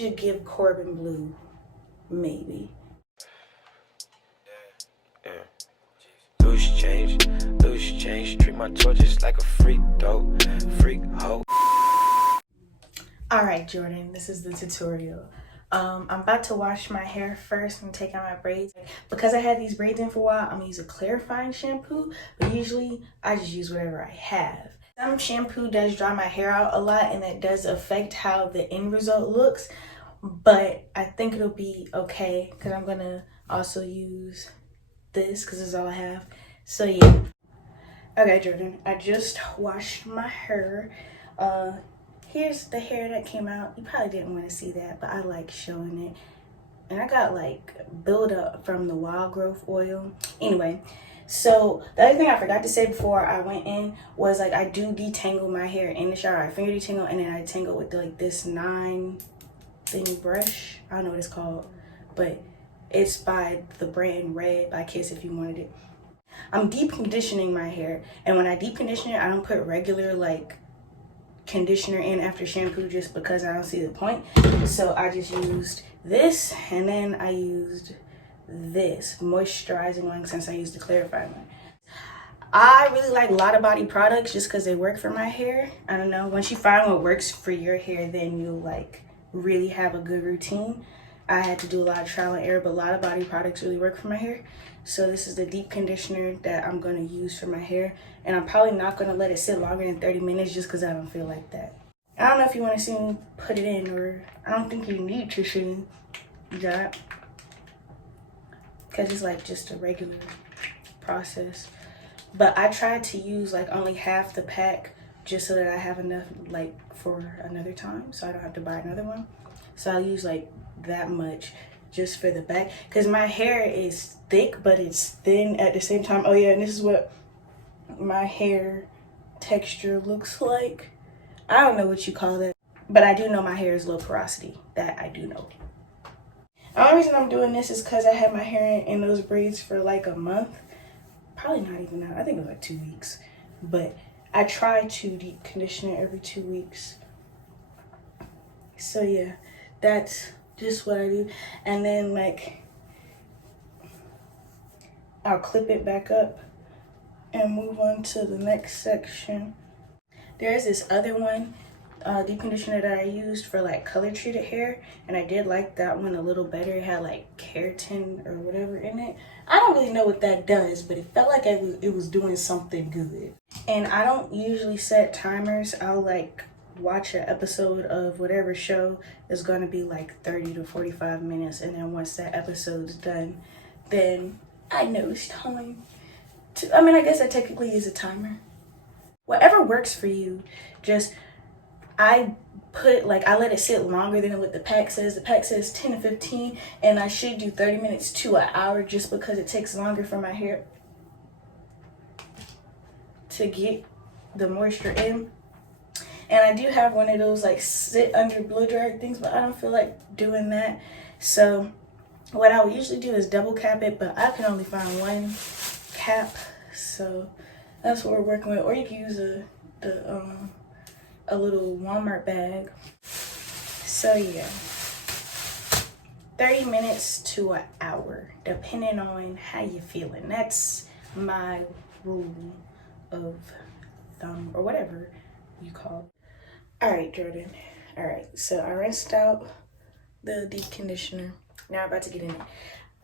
should give Corbin Bleu, maybe. Yeah. Loose change, treat my torches like a freak, though. Freak hoe. Alright, Jordan, this is the tutorial. I'm about to wash my hair first and take out my braids. Because I had these braids in for a while, I'm gonna use a clarifying shampoo, but usually I just use whatever I have. Some shampoo does dry my hair out a lot, and that does affect how the end result looks, but I think it'll be okay because I'm gonna also use this because this is all I have. So yeah. Okay, Jordan, I just washed my hair. Here's the hair that came out. You probably didn't want to see that, but I like showing it. And I got like buildup from the wild growth oil. Anyway, so the other thing I forgot to say before I went in was like I do detangle my hair in the shower. I finger detangle and then I tangle with like this 9-thing brush. I don't know what it's called, but it's by the brand Red by Kiss if you wanted it. I'm deep conditioning my hair, and when I deep condition it, I don't put regular like conditioner in after shampoo just because I don't see the point. So I just used this, and then I used this moisturizing one since I used the clarifying one. I really like a lot of body products just because they work for my hair. I don't know, once you find what works for your hair, then you'll like really have a good routine. I had to do a lot of trial and error, but a lot of body products really work for my hair. So this is the deep conditioner that I'm going to use for my hair. And I'm probably not going to let it sit longer than 30 minutes just because I don't feel like that. I don't know if you want to see me put it in, or I don't think you need to see that. Because it's like just a regular process. But I tried to use like only half the pack just so that I have enough like for another time. So I don't have to buy another one. So I'll use like that much just for the back, because my hair is thick but it's thin at the same time. Oh yeah, and this is what my hair texture looks like. I don't know what you call that, but I do know my hair is low porosity. That I do know. The only reason I'm doing this is because I had my hair in those braids for like a month. Probably not even that. I think it was like 2 weeks. But I try to deep condition it every 2 weeks. So yeah, that's just what I do. And then like I'll clip it back up and move on to the next section. There's this other one, deep conditioner that I used for like color treated hair, and I did like that one a little better. It had like keratin or whatever in it. I don't really know what that does, but it felt like it was doing something good. And I don't usually set timers. I'll like watch an episode of whatever show is going to be like 30 to 45 minutes, and then once that episode's done, then I know it's time to, I mean, I guess that technically is a timer. Whatever works for you. Just I let it sit longer than what the pack says. The pack says 10 to 15, and I should do 30 minutes to an hour just because it takes longer for my hair to get the moisture in. And I do have one of those like sit under blow dryer things, but I don't feel like doing that. So what I would usually do is double cap it, but I can only find one cap. So that's what we're working with. Or you can use a little Walmart bag. So yeah, 30 minutes to an hour, depending on how you're feeling. That's my rule of thumb, or whatever you call it. All right, Jordan. All right, so I rinsed out the deep conditioner. Now I'm about to get in it.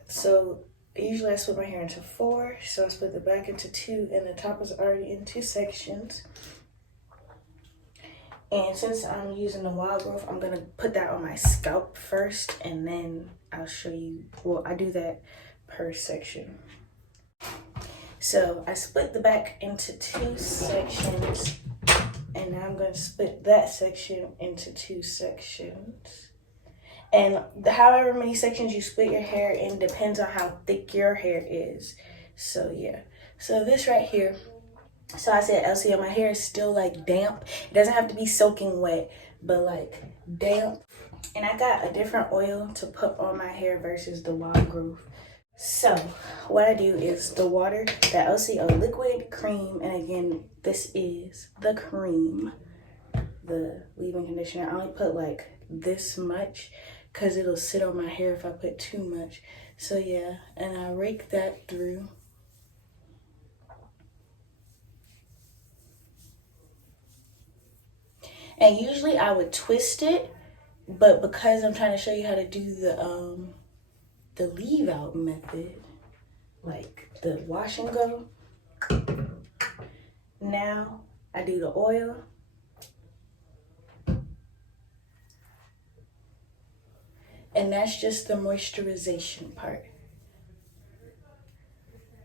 So usually I split my hair into 4, so I split the back into 2, and the top is already in 2 sections. And since I'm using the wild growth, I'm gonna put that on my scalp first, and then I'll show you. Well, I do that per section. So I split the back into 2 sections. And now I'm going to split that section into 2 sections. And however many sections you split your hair in depends on how thick your hair is. So yeah. So this right here. So I said LCO, my hair is still like damp. It doesn't have to be soaking wet, but like damp. And I got a different oil to put on my hair versus the wild growth. So what I do is the water, the LCO liquid cream, and again, this is the cream, the leave-in conditioner. I only put like this much because it'll sit on my hair if I put too much. So yeah, and I rake that through. And usually I would twist it, but because I'm trying to show you how to do the leave out method, like the wash and go, now I do the oil. And that's just the moisturization part.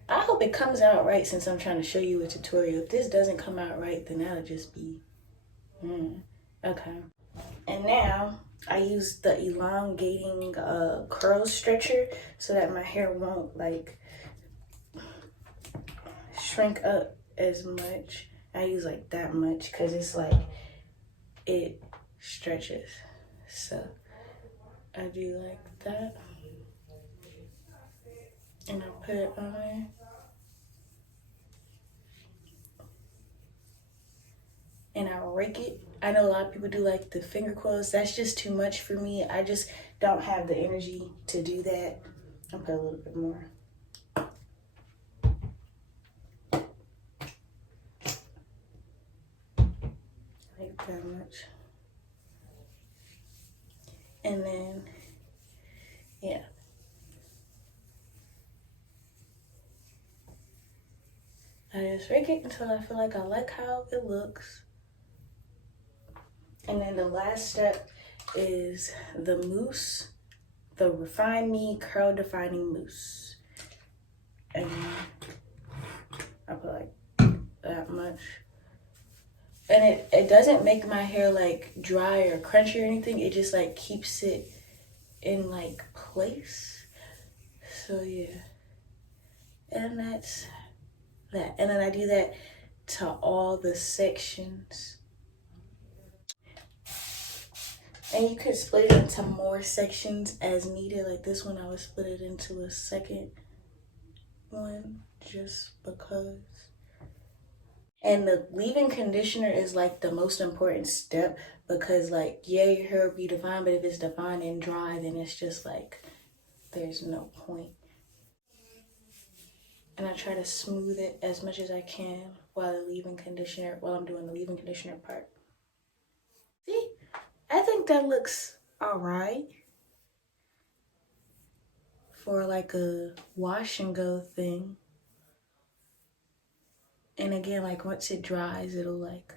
I hope it comes out right since I'm trying to show you a tutorial. If this doesn't come out right, then that'll just be, okay. And now I use the elongating curl stretcher so that my hair won't like shrink up as much. I use like that much because it's like, it stretches. So I do like that, and I put it on, and I rake it. I know a lot of people do like the finger coils. That's just too much for me. I just don't have the energy to do that. I'll put a little bit more. Like that much. And then, yeah. I just rake it until I feel like I like how it looks. And then the last step is the mousse, the 𝘊𝘒𝚒𝚗𝚗𝚎𝚕 Curl Defining Mousse. And I put like that much. And it doesn't make my hair like dry or crunchy or anything. It just like keeps it in like place. So yeah. And that's that. And then I do that to all the sections. And you could split it into more sections as needed. Like this one, I would split it into a second one just because. And the leave-in conditioner is like the most important step because like, yeah, your hair will be defined, but if it's defined and dry, then it's just like, there's no point. And I try to smooth it as much as I can while I'm doing the leave-in conditioner part. See, I think that looks all right for like a wash and go thing. And again, like once it dries, it'll like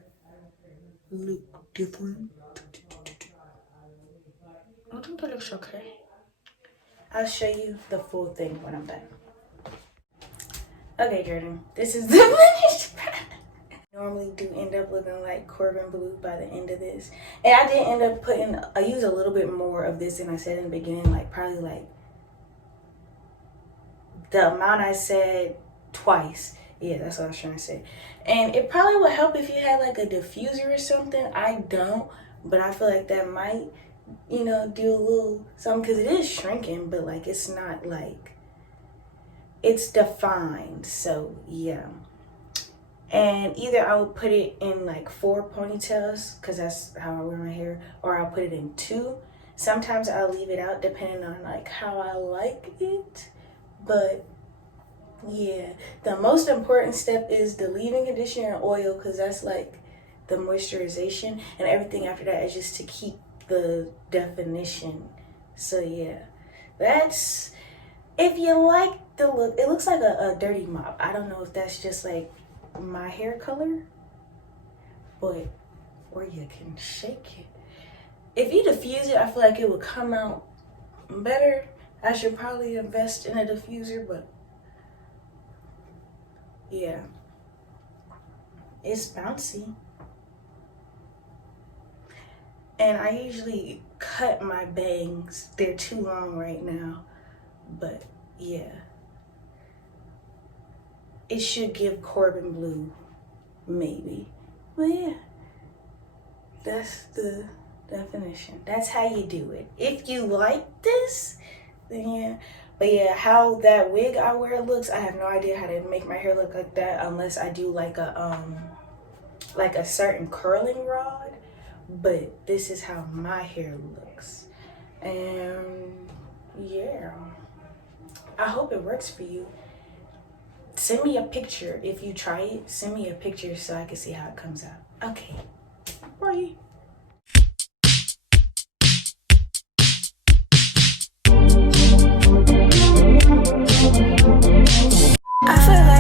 look different. I think that looks okay. I'll show you the full thing when I'm done. Okay, Jordan, this is the finished product. I normally do end up looking like Corbin Bleu by the end of this. And I did end up I used a little bit more of this than I said in the beginning, like probably like the amount I said twice. Yeah, that's what I was trying to say. And it probably would help if you had like a diffuser or something. I don't, but I feel like that might, do a little something because it is shrinking, but like it's not like, it's defined. So yeah. And either I would put it in like 4 ponytails because that's how I wear my hair, or I'll put it in 2. Sometimes I'll leave it out depending on like how I like it. But yeah, the most important step is the leave-in conditioner and oil because that's like the moisturization, and everything after that is just to keep the definition. So yeah, that's, if you like the look, it looks like a dirty mop. I don't know if that's just like my hair color, but, or you can shake it. If you diffuse it, I feel like it would come out better. I should probably invest in a diffuser, but yeah, it's bouncy. And I usually cut my bangs. They're too long right now, but yeah. It should give Corbin Bleu, maybe. But yeah, that's the definition. That's how you do it. If you like this, then yeah. But yeah, how that wig I wear looks, I have no idea how to make my hair look like that unless I do like a certain curling rod, but this is how my hair looks. And yeah, I hope it works for you. Send me a picture if you try it. Send me a picture so I can see how it comes out. Okay, bye. I feel like